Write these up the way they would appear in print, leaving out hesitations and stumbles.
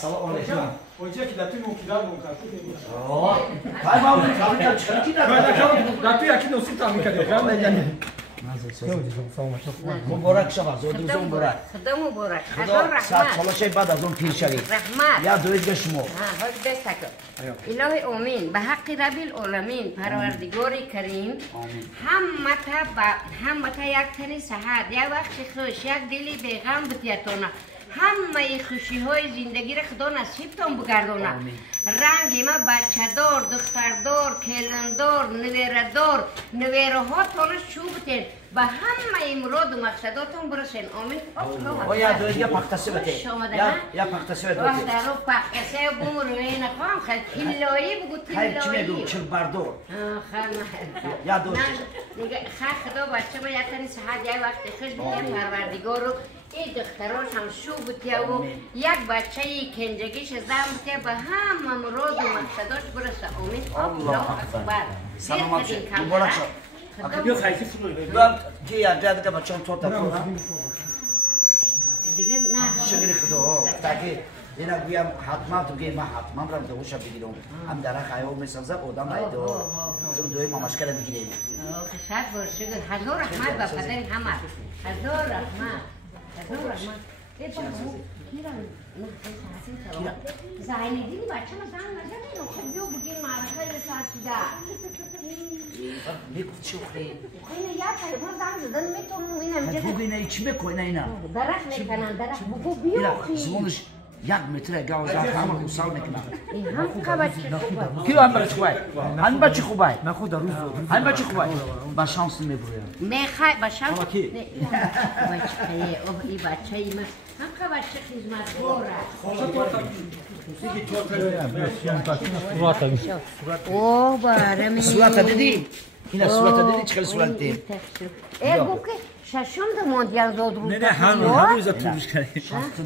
السلام علیکم. Hoca ki dati mukidar mukati. های ما می‌خوایم چرا کی نداره؟ Dati yaki nosi tabii ki. مبارک شما زود روز مبارک. خدا مبارک. خدا صد سالشه بعد از اون پیر شوید. رحمت. یا دوید به شما. حاج دست کن. الهی آمین. به حق رب العالمین پروردگار کریم. همه تا یک تنی صحت، یک وقت خوش، یک دلی بیغم بتیتونه. همه خوشی های زندگی را خدا نصیبتان بگردونه. رنگ ما بچه دار، دختر دار، کلن دار، نویره دار، نویره ها تانش شو بتین. به همه مراد و مقصداتون برسین. آمین. او یا دوید یا پختسه بتین. یا پختسه بتین. وقت رو پختسه بوم روی نخواهم خیلی تیلایی بگو تیلایی. خیلی چی میگو؟ چل بردار. خیلی یا دوید. خدا بچه ما یک تنی صحت یک وقت خوش بتین پروردگار رو. این دختراش هم شو بوده و یک بچه کنجگیش زن بوده به همه مراد و مقصداش برسه. آمین. الله اکبر. سلامت شد. مبارک شد. Yo sayısı sınırlı. Ben ki ya دیگه بچه‌ام تو تا دیگه نه. شکر خدا. تاکي اینا گویم حتما تو گیم حتما برم تو وش بگیرم. هم درخت ایو میسازه آدم ایدو. تو دوی ما مشکل میگیریم. شاد باشه. هزار رحمت به پدر همه. هزار رحمت. هزار رحمت. کیران زاینی دیدی بچه ما زن نزدیم خب بیو بگیر معرکه رساسیده میگو چی خیلی اینه یا تلفن زن زدن میتونم اینم جده بگو اینا چی میکنه اینا درخت میکنن درخت بگو بیو خیلی زمانش یک متر گاوزه همه خسال میکنن این هم که بچه خوبه کیو هم بچه خوبه هم بچه خوبه هم بچه خوبه با شانس نمیبرویم میخوای با شانس بچه این بچه ای من هم که بچه خدمت دوره اوه بارمی صورت دیدی؟ اینا صورت دیدی چه صورت دیدی؟ گو که ششم ده موندیال زود روز نه همه روز طولش کردیم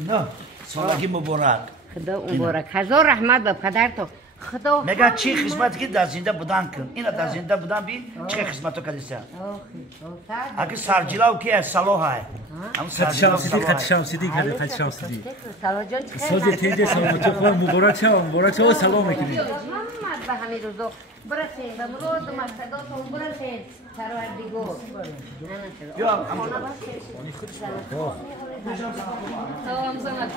نه سالگی مبارک خدا مبارک هزار رحمت به پدر تو خدا میگه چی خدمت که در زنده بودن کن اینا در زنده بودن بین چه خدمتو کردیسه اگه سرجلاو که صلاح هم خط شمسیدی کرده خط شمسیدی صلاح جان سوزی تیده سلامتی خود مبارک شو سلام میکنی محمد به همین روزا برسین به مراد و مقصداتون برسین پروردگار یا هم سلام زمان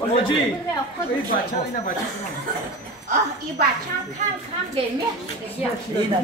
Hoji, این بچه این بچه کم گمه اینا